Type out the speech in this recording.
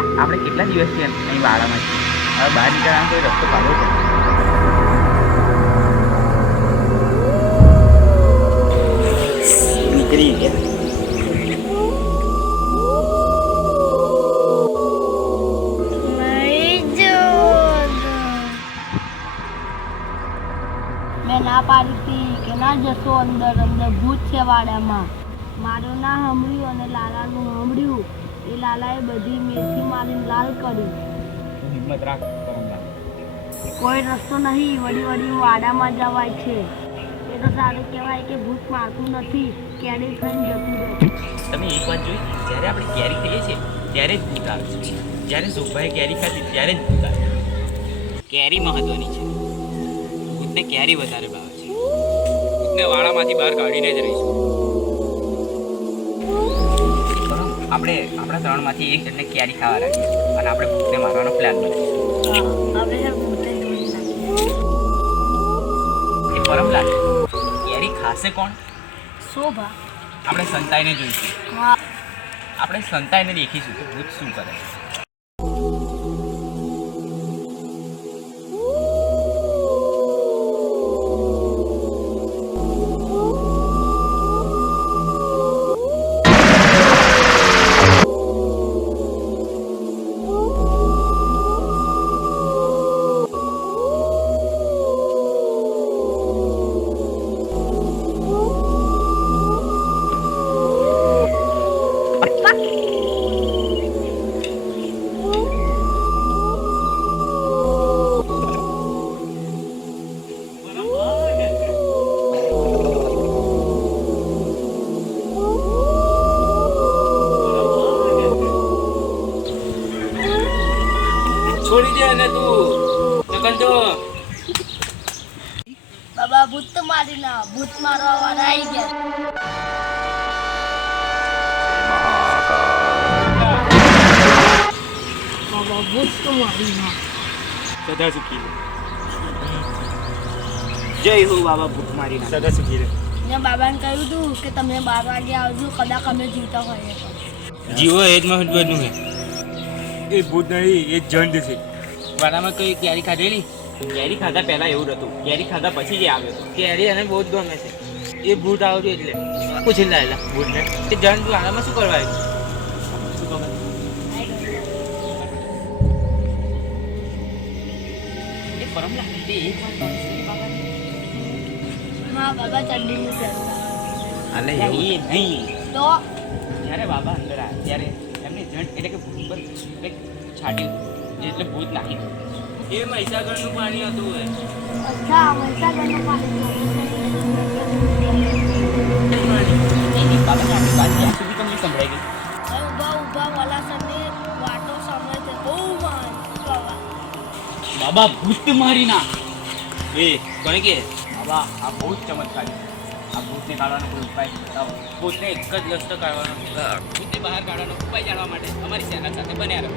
આપણે કેટલા દિવસથી અહીં વાડામાં છીએ, હવે બહાર નીકળવાનો કોઈ રસ્તો કાઢવો પડે. નીકળી ગયા. મેં ના પાડી હતી કે ના જશો અંદર, અંદર ભૂત છે વાડામાં. મારું ના સાંભળ્યું અને લાલાનું સાંભળ્યું. એ લાલાએ બધી મેથી મારીને લાલ કરી. હિંમત રાખ પરમલાલ. કોઈ રસ્તો નહીં, વળી વળી વાડામાં જવાય છે. એ તો સારું કહેવાય કે ભૂત મારતું નથી, કેરી ખાઈને જતું રહે. તમે એક વાત જોઈ, જ્યારે આપણે કેરી ખાઈએ છીએ ત્યારે જ ભૂત આવે છે. જ્યારે સોભાએ કેરી ખાધી ત્યારે જ ભૂત આવે. કેરી મહત્વની છે. ભૂતને કેરી વધારે ભાવે છે. ભૂતને વાડામાંથી બહાર કાઢીને જ રહીશું. આપણે આપણા ત્રણમાંથી એક જણને કેરી ખાવા રાખીએ અને આપણે ભૂતને મારવાનો પ્લાન બનાવીશું. હવે ભૂતે જોઈ નાખીએ. એ પરમલાલ, કેરી ખાશે કોણ? શોભા. આપણે સંતાઈને જોઈશું. હા. આપણે સંતાઈને દેખીશું કે ભૂત શું કરે. છોડી દે અને તું નકલ તો બાબા ભૂત તો મારી ના, ભૂત મારવા વાળા આવી ગયા. બાબા ભૂત તો મારી ના. સદા સુખી રહે. જય હો બાબા ભૂત મારી ના. સદા સુખી રહે. મેં બાબાને કહ્યું હતું કે તમે 12 વાગે આવજો, કદાચ અમે જીવતા હોઈએ તો. જીવો એ જ મહત્વનું છે. એ ભૂત નહીં, એ જંડ છે. વાડામાં કઈ કેરી ખાધેલી? કેરી ખાધા પહેલા એવું હતું, કેરી ખાધા પછી જે આવ્યો હતો. કેરી એને બહુ જ ગમે છે. એ ભૂત આવ્યું એટલે પૂછી લાયેલા ભૂતને કે જંડ વાડામાં શું કરવા આવ્યું? શું ખબર? એ પરમલા તે એક વાત કરી બાબાને. હા બાબા ચંડીની ચર્ચા. અલે એ નહીં. તો જ્યારે બાબા અંદર આવ્યા ત્યારે એમને જંડ એટલે કે ભૂત પર કંઈક છાંટ્યું એટલે ભૂત નાખી દીધું. એ મહીસાગરનું પાણી હતું. અચ્છા, મહીસાગરનું પાણી. બાબાને આપણી વાત ક્યાં સુધી તમને સંભળાઈ ગઈ? ઊભા ઊભા વલાસરને વાતો સાંભળે છે. બહુ માન બાબા. બાબા ભૂત મારી ના. એ કોને કે બાબા આ બહુ જ ચમત્કારી. આ ભૂતને કાઢવાનો કોઈ ઉપાય બતાવો. ભૂતને એક જ રસ્તો કાઢવાનો, ભૂતને બહાર કાઢવાનો ઉપાય જાણવા માટે અમારી ચેનલ સાથે બન્યા રહો.